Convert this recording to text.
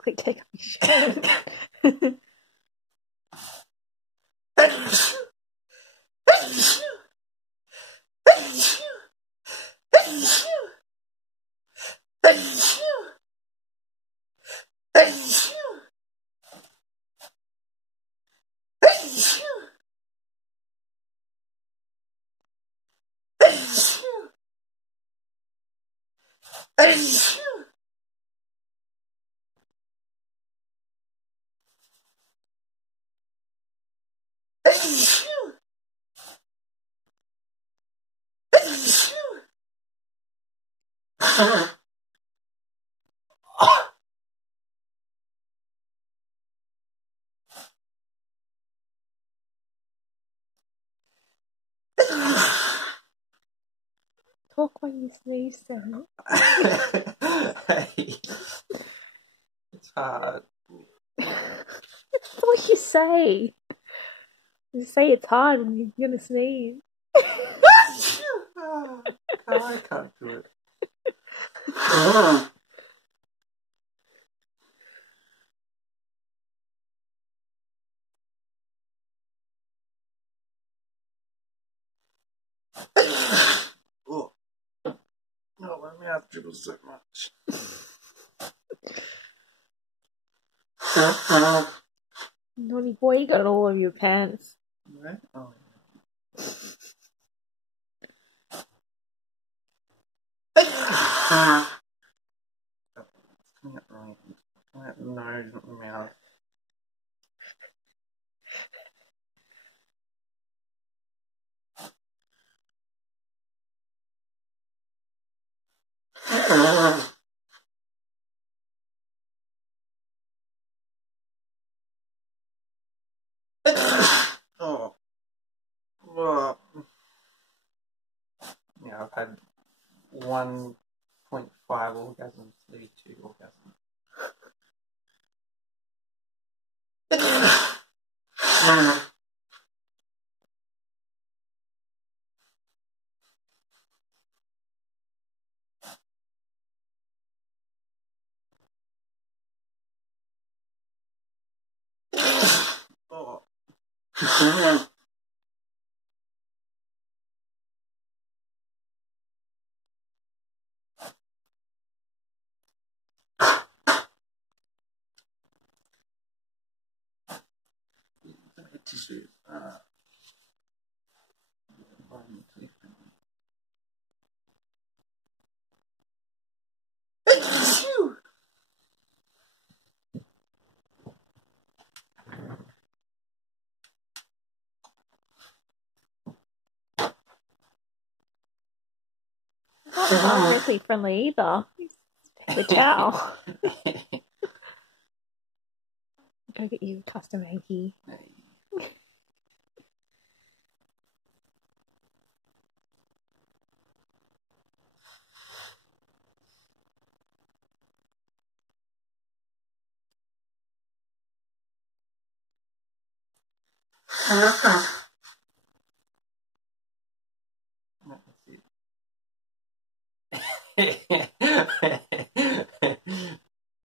quick, take off your shirt. Talk when you sneeze, Sam. Hey, it's hard. That's what you say. You say it's hard when you're gonna sneeze. I can't do it. Oh. No, my mouth dribbles so much. Naughty boy, you got it all over your pants. Right? Oh, yeah. It's coming out wrong. It's coming out the nose, not the mouth. Oh. Oh. Yeah, I've had 1.5 orgasms, maybe 2 orgasms. Oh. Tissues. Not environmentally friendly either. Paper towel. Go get you a custom hanky. That's it.